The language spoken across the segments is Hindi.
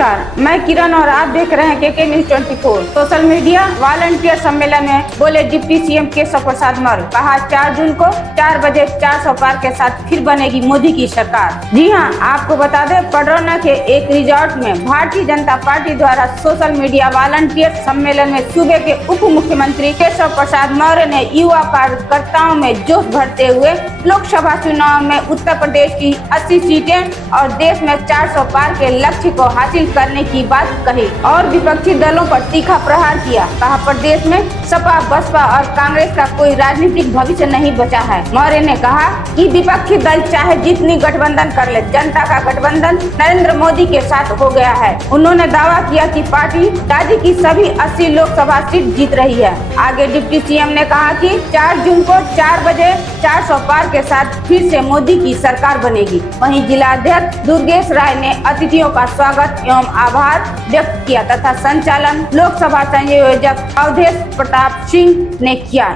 नमस्कार, मैं किरण और आप देख रहे हैं के न्यूज 24। सोशल मीडिया वॉलंटियर सम्मेलन में बोले डिप्टी सीएम केशव प्रसाद मौर्य। कहा 4 जून को 4 बजे 400 पार के साथ फिर बनेगी मोदी की सरकार। जी हां, आपको बता दें, पडरौना के एक रिजॉर्ट में भारतीय जनता पार्टी द्वारा सोशल मीडिया वॉलंटियर सम्मेलन में सूबे के उप मुख्यमंत्री केशव प्रसाद मौर्य ने युवा कार्यकर्ताओं में जोश भरते हुए लोकसभा चुनाव में उत्तर प्रदेश की 80 सीटें और देश में 400 पार के लक्ष्य को हासिल करने की बात कही और विपक्षी दलों पर तीखा प्रहार किया। कहा प्रदेश में सपा, बसपा और कांग्रेस का कोई राजनीतिक भविष्य नहीं बचा है। मौर्य ने कहा कि विपक्षी दल चाहे जितनी गठबंधन कर ले, जनता का गठबंधन नरेंद्र मोदी के साथ हो गया है। उन्होंने दावा किया कि पार्टी राज्य की सभी 80 लोकसभा सीट जीत रही है। आगे डिप्टी सीएम ने कहा कि 4 जून को 4 बजे 400 पार के साथ फिर से मोदी की सरकार बनेगी। वहीं जिलाध्यक्ष दुर्गेश राय ने अतिथियों का स्वागत एवं आभार व्यक्त किया तथा संचालन लोकसभा संयोजक अवधेश प्रताप सिंह ने किया।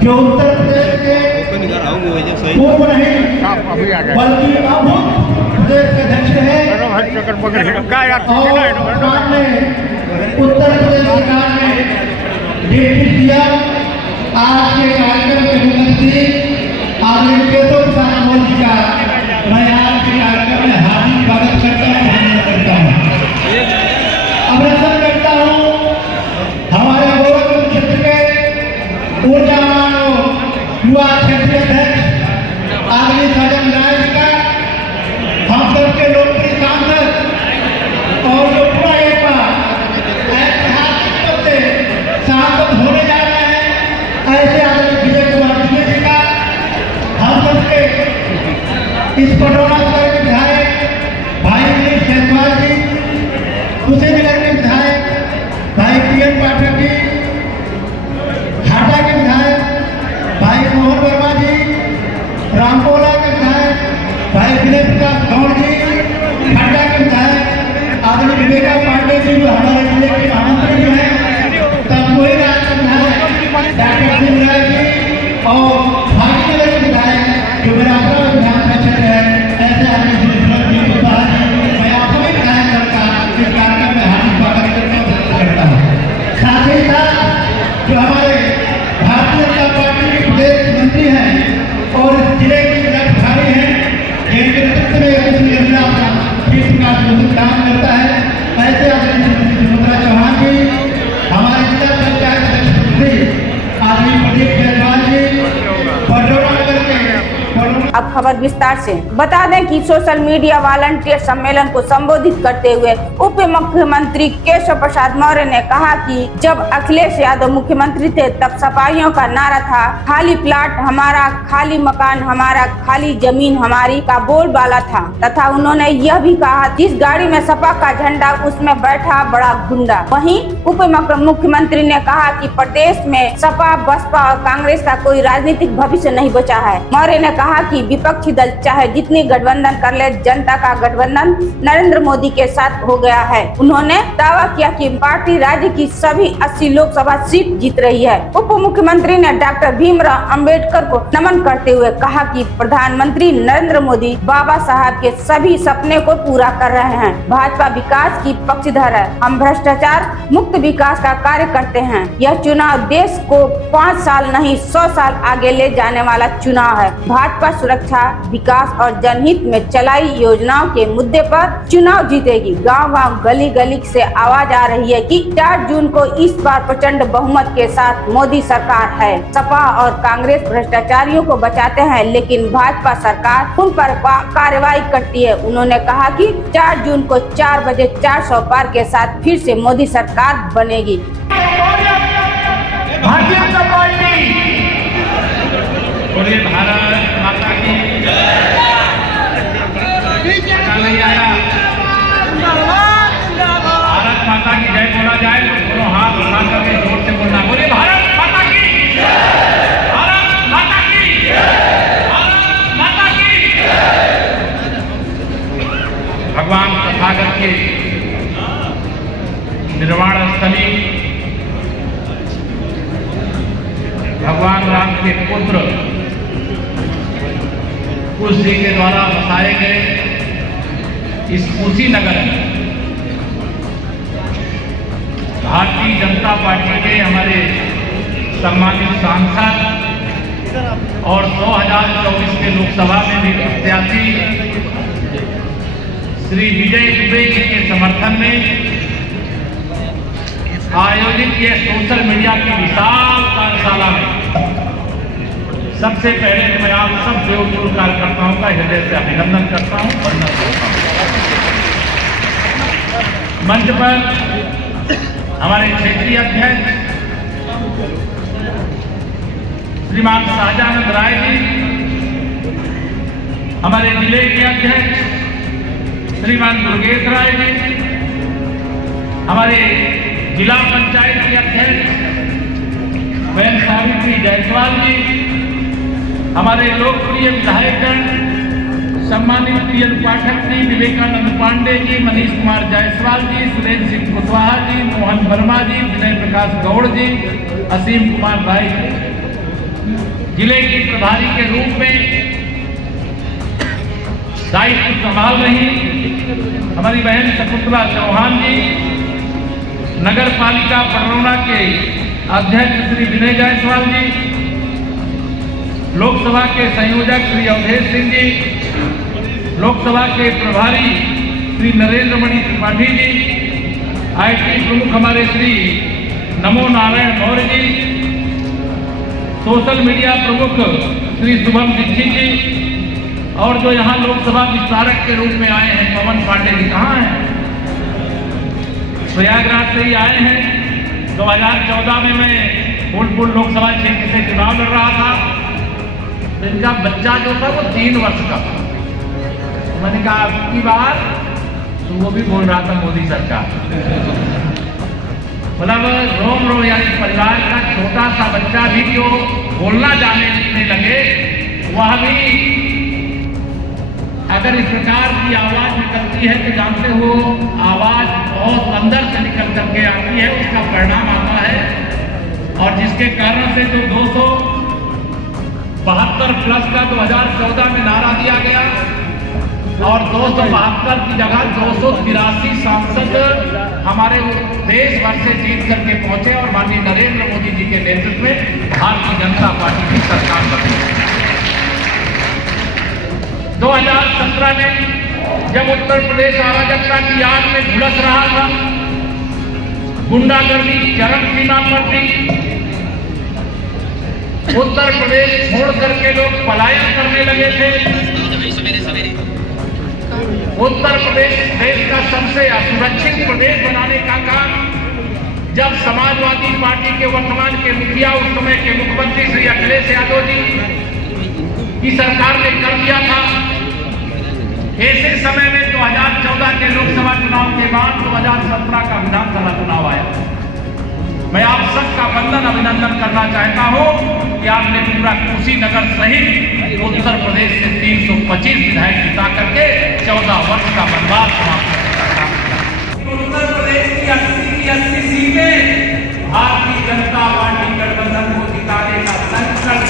जो उत्तर प्रदेश के पूर्व नहीं बल्कि अब प्रदेश के अध्यक्ष है और उत्तर प्रदेश सरकार ने डिप्टी सीएम आज के कार्यक्रम के मुख्यमंत्री आदरणीय केशव प्रसाद मौर्य का मैं आज के कार्यक्रम में हार्दिक स्वागत करता हूँ, अभिनंदन करता हूँ। अभिनंदन करता हूँ हमारे गोरखपुर क्षेत्र के ऊर्जावान युवा क्षेत्रीय अध्यक्ष आदरणीय सजन राय जी का, हम सबके लोकप्रिय सांसद और जो पूरा एक ऐतिहासिक रूप से सांसद होने जा रहे हैं ऐसे आदरणीय विजय कुमार सिंह जी का, हम सबके इस पडरौना शहर के विधायक भाई दिनेश जायसवाल जी, कुशीनगर के विधायक भाई पीएन पाठक जी, हाटा के विधायक भाई मोहन वर्मा जी, रामकोला के विधायक भाई विनय प्रकाश गौड़ जी, खड्डा के विधायक आदरणीय विवेका पांडे जी जो हमारे जिले के महामंत्री जो हैं, तमकोही राज के विधायक डॉक्टर सिंह राय जी और भागीनगर के विधायक जो मेरा अपना विधानसभा क्षेत्र है, ऐसे आदमी मैं आप सभी विधायक का इस कार्यक्रम में हार्दिक स्वागत करता हूँ। साथ ही साथ जो हमारे भारतीय जनता पार्टी के प्रदेश मंत्री हैं और जिले के जिलाधिकारी हैं, जिनके नेतृत्व में इस योजना का काम करता है, ऐसे आदरणीय सुमित्रा चौहान जी, हमारे जिला पंचायत अध्यक्ष आदरणीय प्रदीप जायसवाल जी, पडरौना नगर के। अब खबर विस्तार से बता दें कि सोशल मीडिया वॉलंटियर सम्मेलन को संबोधित करते हुए उप मुख्यमंत्री केशव प्रसाद मौर्य ने कहा कि जब अखिलेश यादव मुख्यमंत्री थे तब सपाइयों का नारा था खाली प्लाट हमारा, खाली मकान हमारा, खाली जमीन हमारी का बोलबाला था तथा उन्होंने यह भी कहा जिस गाड़ी में सपा का झंडा उसमें बैठा बड़ा गुंडा। वहीं उप मुख्यमंत्री ने कहा कि प्रदेश में सपा, बसपा और कांग्रेस का कोई राजनीतिक भविष्य नहीं बचा है। मौर्य ने कहा कि विपक्षी दल चाहे जितनी गठबंधन कर ले, जनता का गठबंधन नरेंद्र मोदी के साथ हो गया है। उन्होंने दावा किया कि पार्टी राज्य की सभी 80 लोकसभा सीट जीत रही है। उप मुख्यमंत्री ने डॉक्टर भीमराव अंबेडकर को नमन करते हुए कहा कि प्रधानमंत्री नरेंद्र मोदी बाबा साहब के सभी सपने को पूरा कर रहे हैं। भाजपा विकास की पक्षधर है, हम भ्रष्टाचार मुक्त विकास का कार्य करते हैं। यह चुनाव देश को 5 साल नहीं 100 साल आगे ले जाने वाला चुनाव है। भाजपा सुरक्षा, विकास और जनहित में चलाई योजनाओं के मुद्दे पर चुनाव जीतेगी। गांव-गांव, गली-गली से आवाज आ रही है कि 4 जून को इस बार प्रचंड बहुमत के साथ मोदी सरकार है। सपा और कांग्रेस भ्रष्टाचारियों को बचाते हैं, लेकिन भाजपा सरकार उन पर कार्रवाई करती है। उन्होंने कहा कि 4 जून को 4 बजे 400 पार के साथ फिर से मोदी सरकार बनेगी। भारतीय जनता पार्टी भारत माता की जय। के निर्वाण स्थली भगवान राम के पुत्र कुश जी के द्वारा बसाए गए इस कुशीनगर में भारतीय जनता पार्टी के हमारे सम्मानित सांसद और 2024 के लोकसभा में भी प्रत्याशी श्री विजय दुबे जी के समर्थन में आयोजित ये सोशल मीडिया की विशाल कार्यशाला में सबसे पहले तो मैं आप सब देवपुर कार्यकर्ताओं का हृदय से अभिनंदन करता हूं, वंदन करता हूं। मंच पर हमारे क्षेत्रीय अध्यक्ष श्रीमान शाहजानंद राय जी, हमारे जिले के अध्यक्ष श्रीमान दुर्गेश राय जी, हमारे जिला पंचायत के अध्यक्ष बहन सावित्री जायसवाल जी, हमारे लोकप्रिय विधायकगण सम्मानित प्रियन पाठक जी, विवेकानंद पांडे जी, मनीष कुमार जायसवाल जी, सुरेंद्र सिंह कुशवाहा जी, मोहन वर्मा जी, विनय प्रकाश गौड़ जी, असीम कुमार राय जी, जिले की प्रभारी के रूप में दायित्व संभाल रही हमारी बहन शकुंतला चौहान जी, नगर पालिका पडरौना के अध्यक्ष श्री विनय जायसवाल जी, लोकसभा के संयोजक श्री अवधेश सिंह जी, लोकसभा के प्रभारी श्री नरेंद्र मणि त्रिपाठी जी, आईटी प्रमुख हमारे श्री नमो नारायण मौर्य जी, सोशल मीडिया प्रमुख श्री शुभम दीक्षित जी, और जो यहाँ लोकसभा विस्तारक के रूप में आए हैं पवन पांडे जी, कहाँ हैं? प्रयागराज से ही आए हैं। 2014 में मैं फूलपुर लोकसभा क्षेत्र से चुनाव लड़ रहा था। इनका बच्चा जो था वो 3 वर्ष का था। मैंने कहा अब की बार तो वो भी बोल रहा था मोदी सरकार, मतलब रोम रो यानी परिवार का छोटा सा बच्चा भी जो बोलना जाने लगे, वह भी अगर इस प्रकार की आवाज निकलती है तो जानते हो आवाज बहुत अंदर से निकल करके आती है, उसका परिणाम आता है। और जिसके कारण से जो 272 प्लस का 2014 में नारा दिया गया और 272 की जगह 283 सांसद हमारे देश भर से जीत करके पहुंचे और माननीय नरेंद्र मोदी जी के नेतृत्व में भारतीय जनता पार्टी की सरकार बनी। 2017 में जब उत्तर प्रदेश अराजकता की आग में झुलस रहा था, गुंडागर्दी चरम सीमा पर थी, उत्तर प्रदेश छोड़ करके लोग पलायन करने लगे थे। उत्तर प्रदेश देश का सबसे असुरक्षित प्रदेश बनाने का काम जब समाजवादी पार्टी के वर्तमान के मुखिया, उस समय के मुख्यमंत्री श्री अखिलेश यादव जी की सरकार ने कर दिया था। ऐसे समय में 2014 के लोकसभा चुनाव के बाद 2017 का विधानसभा चुनाव आया। मैं आप सबका वंदन अभिनंदन करना चाहता हूं कि आपने पूरा कुशीनगर सहित उत्तर प्रदेश से 325 विधायक जिता करके 14 वर्ष का बनवास समाप्त किया। उत्तर प्रदेश की 80 सीटें भारतीय जनता पार्टी गठबंधन को जिताने का संकल्प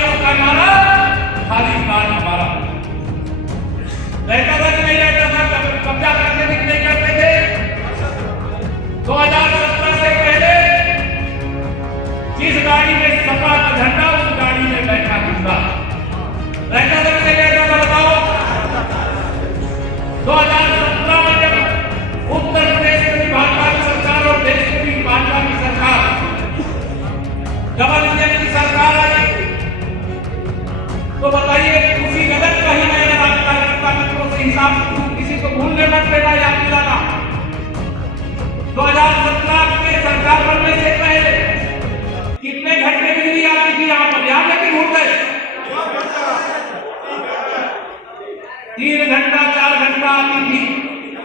तालियों का नारा, खाली कार्ड हमारा। रहता था कि नहीं रहता था? कब्जा करते थे कि नहीं करते थे? 2017 से पहले जिस गाड़ी में सपा का झंडा, उस गाड़ी में बैठा गुंडा। रहता था कि नहीं रहता था? बताओ। 2017 में जब उत्तर प्रदेश में भी भाजपा की सरकार और देश में भी भाजपा की सरकार, डबल इंजन की सरकार आई, तो बताइए उसी गलत कहीं मैं राजनीतिक मित्रों से हिसाब किसी को भूलने मत देना, याद दिलाना। 2017 में सरकार बनने से पहले कितने घंटे बिजली आती थी यहाँ पर? याद है कि भूल गए? 3 घंटा 4 घंटा आती थी।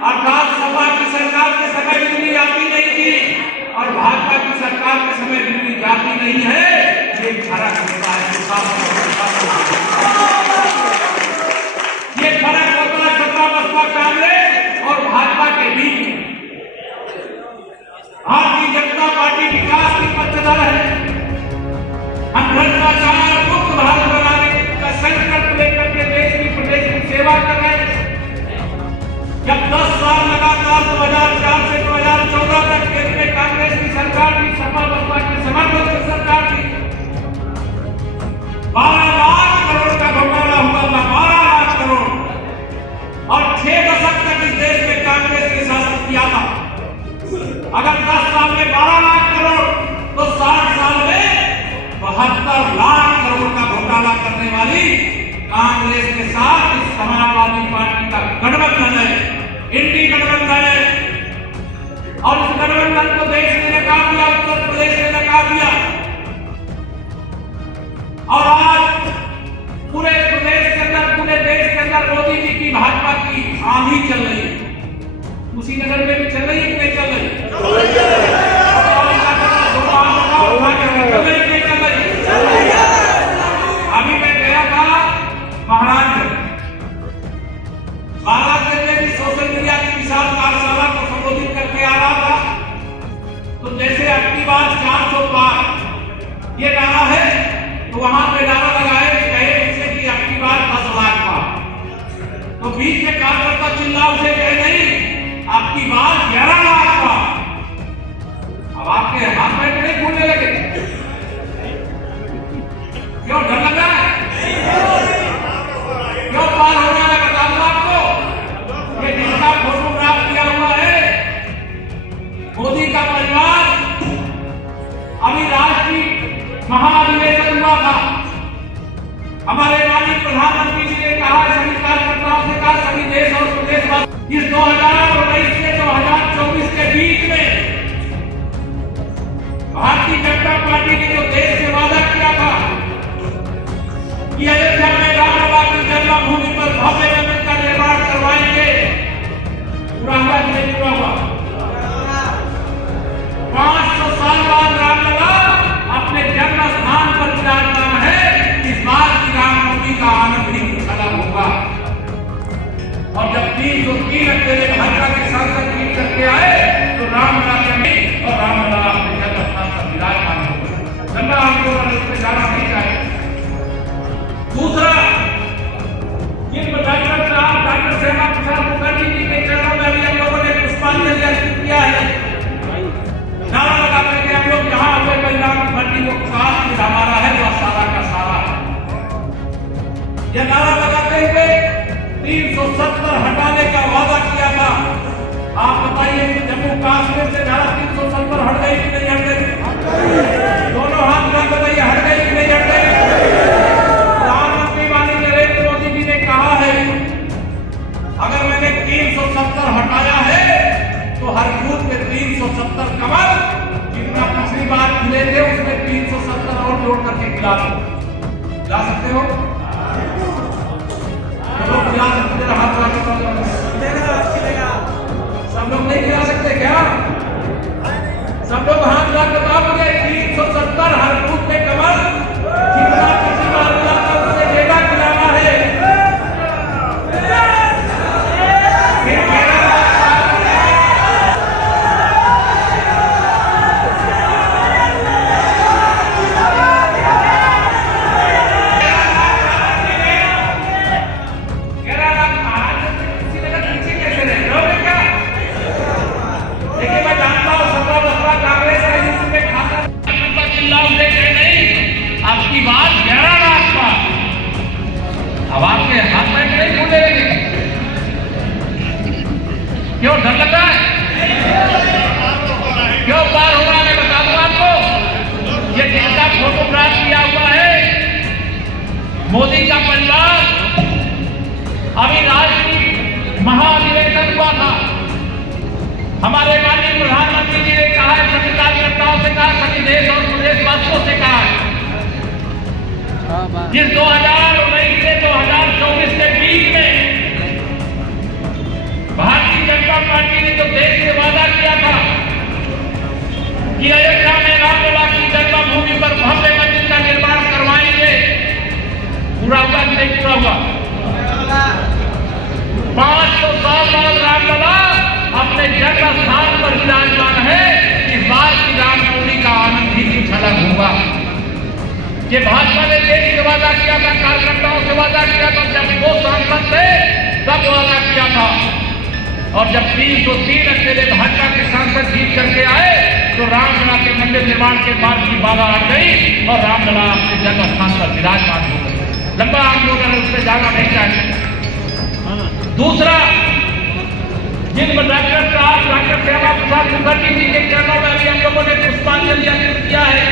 अर्थात सपा की सरकार के समय बिजली आती नहीं थी और भाजपा की सरकार के समय बिजली जाती नहीं है। ये फर्क होता है, ये फर्क होता है सपा बसपा कांग्रेस और भाजपा के बीच में। भारतीय जनता पार्टी विकास की पक्षधर है। हम भ्रष्टाचार मुक्त भारत बनाने का संकल्प लेकर के देश की प्रदेश की सेवा कर रहे हैं। जब 10 साल लगातार 2004 से 2014 तक केंद्र में कांग्रेस की सरकार थी, सपा बसपा की समर्थित की सरकार थी, 12 लाख करोड़ का घोटाला हुआ था। 12 लाख करोड़। और 6 दशक तक इस देश में कांग्रेस ने शासन किया था। अगर 10 साल में 12 लाख करोड़, तो 60 साल में 72 लाख करोड़ का घोटाला करने वाली कांग्रेस के साथ इस समाजवादी पार्टी का गठबंधन है, इंडी गठबंधन है। और इस गठबंधन को देश ने नकार दिया, उत्तर प्रदेश ने नकार दिया। और आज पूरे प्रदेश के अंदर, पूरे देश के अंदर मोदी जी की भाजपा की आंधी चल रही है। कुशीनगर में भी चल रही है कि नहीं चल रही? अभी मैं गया था महाराजगंज, महाराजगंज में भी सोशल मीडिया की विशाल कार्यशाला को संबोधित करके आ रहा था। तो जैसे अगली बार 400 पार ये नारा है, तो वहां पे नारा लगाए कहे उससे कि अगली बार 10 लाख पार। तो बीच में कार्यकर्ता चिल्ला उसे कहे नहीं, आपकी बात 11 लाख पार। अब आपके हाथ में नहीं फूलने लगे? क्यों डर लग रहा है? क्यों पार हो रहा है? बता दो आपको, ये जिसका फोटोग्राफ किया हुआ है मोदी का परिवार, अभी राष्ट्रीय महाधिवेशन हुआ था। हमारे माननीय प्रधानमंत्री जी ने कहा, सभी कार्यकर्ताओं से कहा, सभी देश और प्रदेशवासी इस 2019 से 2024 के बीच में भारतीय जनता पार्टी ने जो देश से वादा किया था कि अयोध्या में रामलला की जन्मभूमि पर भव्य मंदिर का निर्माण करवाएंगे, पूरा हुआ कि नहीं पूरा हुआ? 500 साल बाद रामलला अपने जन्म स्थान पर विराजमान है। इस बार की रामनवमी का आनंद ही कुछ अलग होगा। और जब 303 अकेले भाजपा के सांसद ट्वीट करके आए, तो रामलला के और रामलला अपने जन्म स्थान पर विराजमान होगा। गंगा आंदोलन उसमें जाना नहीं चाहिए। दूसरा, जिन डॉक्टर श्यामा प्रसाद मुखर्जी जी के चरणों में भी हम लोगों ने पुष्पांजलि अर्पित किया है। नारा लगा करके हम लोग यहाँ हुए बलिदान मुखर्जी को साथ हमारा है, वह सारा का सारा। यह नारा लगाते हुए 370 हटाने का वादा किया था। आप बताइए जम्मू कश्मीर से धारा 370 हट गई कि नहीं हट गई? दोनों हाथ में बताइए, हट गई कि नहीं हट गई? प्रधानमंत्री माननीय नरेंद्र मोदी जी ने कहा है, अगर मैंने 370 हटाया है तो हर बूथ में 370 कमल, जितना पिछली बार मिले थे उसमें 370 और जोड़ करके खिला दो। खिला सकते हो? लोग खिला सकते हैं? हाथ सब लोग नहीं खिला सकते क्या? सब लोग हाथ ला के बताओ मुझे, 370 हर बूथ में कमल, जितना पिछली बार मिला था उससे ज्यादा खिलाना है। मोदी का परिवार अभी राष्ट्रीय महाधिवेशन हुआ था। हमारे माननीय प्रधानमंत्री जी ने कहा है, सभी कार्यकर्ताओं से कहा, सभी देश और प्रदेशवासियों से कहा है, जिस 2019 से 2024 के बीच में भारतीय जनता पार्टी ने जो देश से वादा किया था कि अयोध्या में रामलला की जन्मभूमि पर भव्य मंदिर का निर्माण करवाएंगे, पूरा हुआ कि नहीं पूरा हुआ? 500 साल बाद रामलला अपने जन्म स्थान पर विराजमान है। इस बार की रामनवमी का आनंद ही कुछ अलग होगा। ये भाजपा ने देश से वादा किया था, कार्यकर्ताओं से वादा किया था, जब वो सांसद थे तब वादा किया था, और जब 303 अकेले भाजपा के सांसद जीत करके आए तो रामलला के मंदिर निर्माण के बाद की बाधा आ गई और रामलला अपने जन्म स्थान पर विराजमान हो गए। लंबा आंदोलन है, उससे जाना नहीं चाहिए। दूसरा, जिन डॉक्टर श्यामा प्रसाद मुखर्जी जी के चरणों में भी हम लोगों ने पुष्पांजलि अर्पित किया है।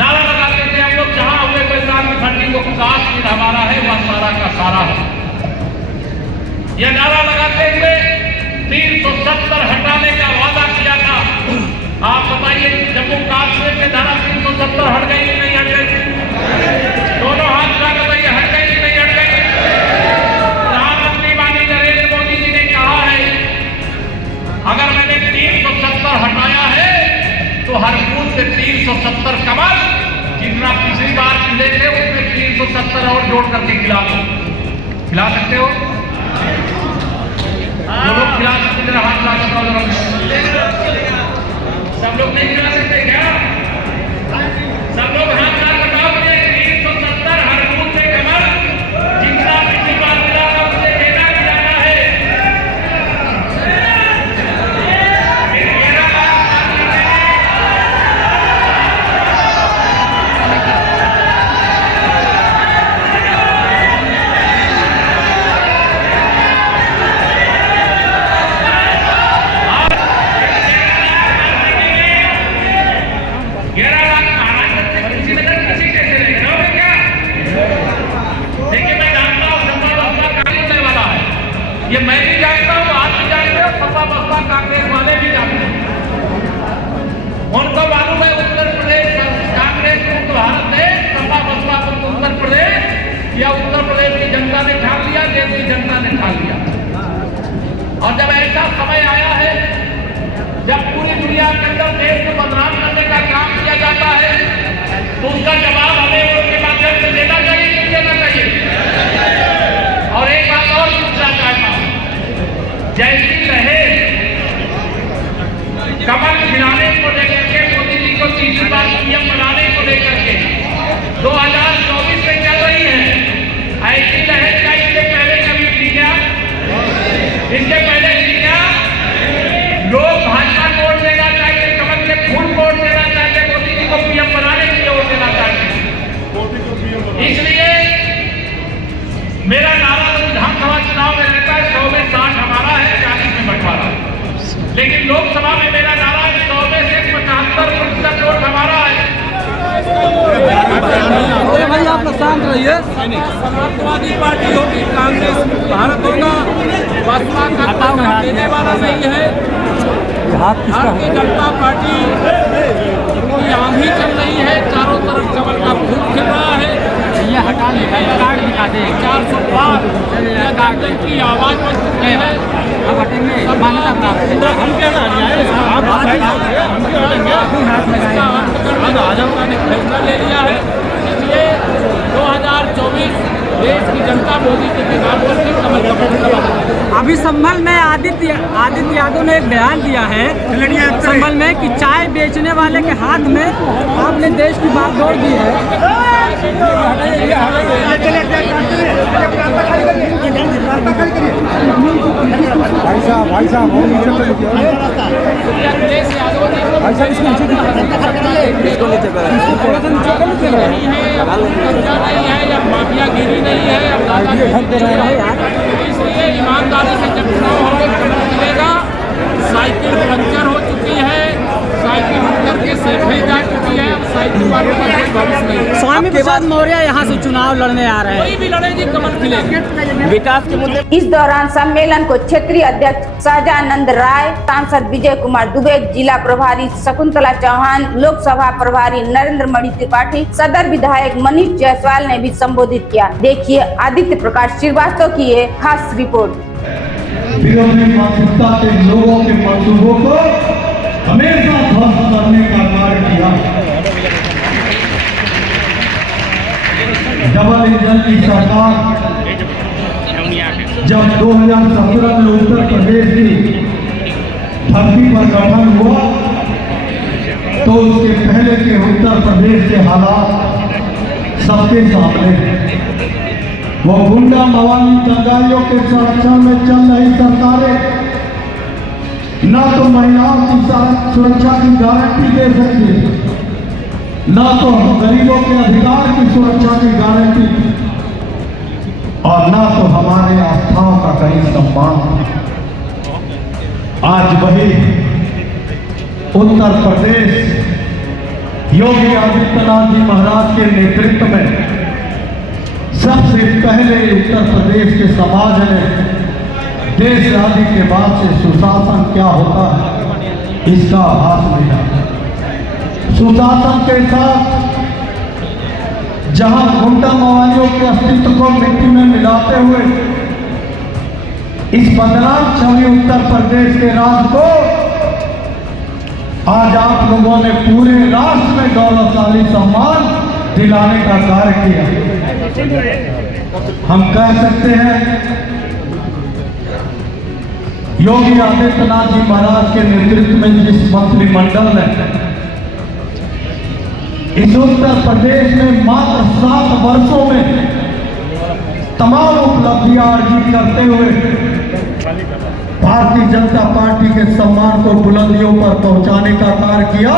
नारा लगाते थे हम लोग, जहां हुए बलिदान मुखर्जी को काश्मीर हमारा है, वह सारा का सारा है। यह नारा लगाते हुए 370 हटाने का वादा किया था। आप बताइए, जम्मू कश्मीर में धारा 370 हट गई कि नहीं हट गई? दोनों हाथ उठा के बताइए, हट गई कि नहीं हट गई? प्रधानमंत्री माननीय नरेंद्र मोदी जी ने कहा है, अगर मैंने 370 हटाया है तो हर बूथ से 370 कमल, जितना पिछली बार खिले थे उसमें 370 और जोड़ करके खिला दो। खिला सकते हो? जो लोग खिला सकते जरा हाथ ला सकते हो। सब लोग नहीं खिला सकते क्या? सब लोग हाथ ला बताओ, 370 हर बूथ से कमल, जितना पिछली बार मिला था उससे देना भी जाना है। ये मैं भी जानता हूँ, आप भी जानते हो, सपा बसपा कांग्रेस वाले भी जानते हैं। उनको मालूम है उत्तर प्रदेश कांग्रेस मुक्त भारत देश, सपा बसपा मुक्त उत्तर प्रदेश, या उत्तर प्रदेश की जनता ने ठान लिया, देश की जनता ने ठान लिया। और जब ऐसा समय आया है जब पूरी दुनिया के अंदर देश को बदनाम करने का काम किया जाता है, तो उसका जवाब हमें उनके माध्यम से देना चाहिए, नहीं देना चाहिए? और एक बात और पूछना चाहता हूं, जैसी रहे कमल खिलाने को लेकर के, मोदी जी को तीसरी बार पीएम बनाने को लेकर के 2024 में चल रही है, ऐसी लहर का इससे पहले कभी थी क्या? इससे पहले थी क्या? लोग भाजपा को वोट देना चाहते, कमल के फूल को वोट देना चाहते, मोदी जी को पीएम बनाने के लिए वोट देना चाहते। इसलिए मेरा नारा तो विधानसभा चुनाव में रहता है, 100 में 60 हमारा है, 40 में बंटवारा है। लेकिन लोकसभा में मेरा नारा है, 100 में से 75% वोट हमारा है। भाई आप लोग शांत रहिए। समाजवादी पार्टी होगी, कांग्रेस भारत होगा, बसपा का देने वाला नहीं है। भारतीय जनता पार्टी की आंधी चल रही है, चारों तरफ कमल का फूल खिल रहा है। ये हटा ले, कार्ड दिखा दे। 400 पार की आवाज बन चुकी है। अब हटेंगे, मान्यता प्राप्त है। हम क्या आप ने फैसला ले लिया है। इसलिए 2024 देश की जनता मोदी के प्रधानमंत्री कमल का फूल। अभी संभल में आदित्य यादव ने एक बयान दिया है संभल में कि चाय बेचने वाले के हाथ में आपने देश की बात जोड़ दी है। भाई साहब माफियागिरी नहीं है, इसलिए ईमानदारी से जब चुनाव होगा, साइकिल पंचर हो चुकी है, साइकिल की सेठई जा चुकी है, अब साहित्य वालों का कोई भविष्य नहीं है। स्वामी प्रसाद मौर्य यहाँ से चुनाव लड़ने आ रहे कोई भी लड़े जी कमल खिलेंगे। हैं। विकास के मुद्दे इस दौरान सम्मेलन को क्षेत्रीय अध्यक्ष शाहजानंद राय, सांसद विजय कुमार दुबे, जिला प्रभारी शकुंतला चौहान, लोकसभा प्रभारी नरेंद्र मणि त्रिपाठी, सदर विधायक मनीष जायसवाल ने भी संबोधित किया। देखिए आदित्य प्रकाश श्रीवास्तव की ये खास रिपोर्ट। विरोधी मानसिकता के लोगों के मंसूबों को हमेशा ध्वस्त करने का कार्य किया। डबल इंजन की सरकार जब 2017 में उत्तर प्रदेश की धरती पर गठन हुआ तो उसके पहले के उत्तर प्रदेश के हालात सबके सामने हैं। वो गुंडा मवाली दंगाइयों के संरक्षण में चल रही सरकारें न तो महिलाओं की सुरक्षा की गारंटी दे सकती, न तो गरीबों के अधिकार की सुरक्षा की गारंटी, और न तो हमारे आस्थाओं का कहीं सम्मान। आज वही उत्तर प्रदेश योगी आदित्यनाथ जी महाराज के नेतृत्व में सबसे पहले उत्तर प्रदेश के समाज ने देश आदि के बाद से सुशासन क्या होता है इसका आभास मिला। सुशासन के साथ जहां गुंडा मवालियों के अस्तित्व को मिट्टी में मिलाते हुए इस बदनाम छवि उत्तर प्रदेश के राज्य को आज आप लोगों ने पूरे राष्ट्र में गौरवशाली सम्मान दिलाने का कार्य किया। हम कह सकते हैं योगी आदित्यनाथ जी महाराज के नेतृत्व में जिस मंत्रिमंडल ने इस उत्तर प्रदेश में मात्र 7 वर्षों में तमाम उपलब्धियां अर्जित करते हुए भारतीय जनता पार्टी के सम्मान को बुलंदियों पर पहुंचाने का कार्य किया,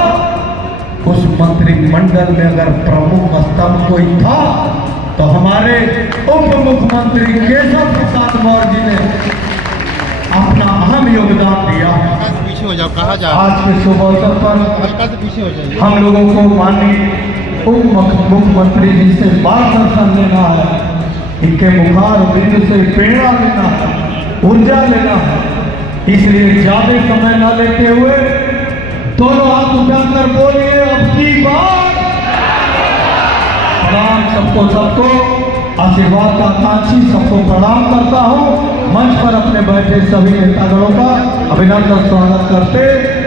उस मंत्रिमंडल में अगर प्रमुख स्तंभ कोई था तो हमारे उप मुख्यमंत्री केशव प्रसाद मौर्य जी ने अपना अहम योगदान दिया। पीछे हो जाओ, कहाँ जा आज के शुभ अवसर पर हल्का से पीछे हो जाइए। हम लोगों को माननीय उप मुख्यमंत्री जी से मार्गदर्शन लेना है, इनके मुखार बिंदु से प्रेरणा लेना है, ऊर्जा लेना है। इसलिए ज्यादा समय न लेते हुए दोनों हाथ उठाकर बोलिए अब की बात। प्रणाम सबको आशीर्वाद का आकांक्षी सबको प्रणाम करता हूँ। मंच पर अपने बैठे सभी नेतागणों का अभिनंदन स्वागत करते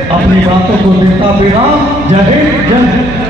अपनी बातों को देता विराम। जय हिंद, जय हिंद।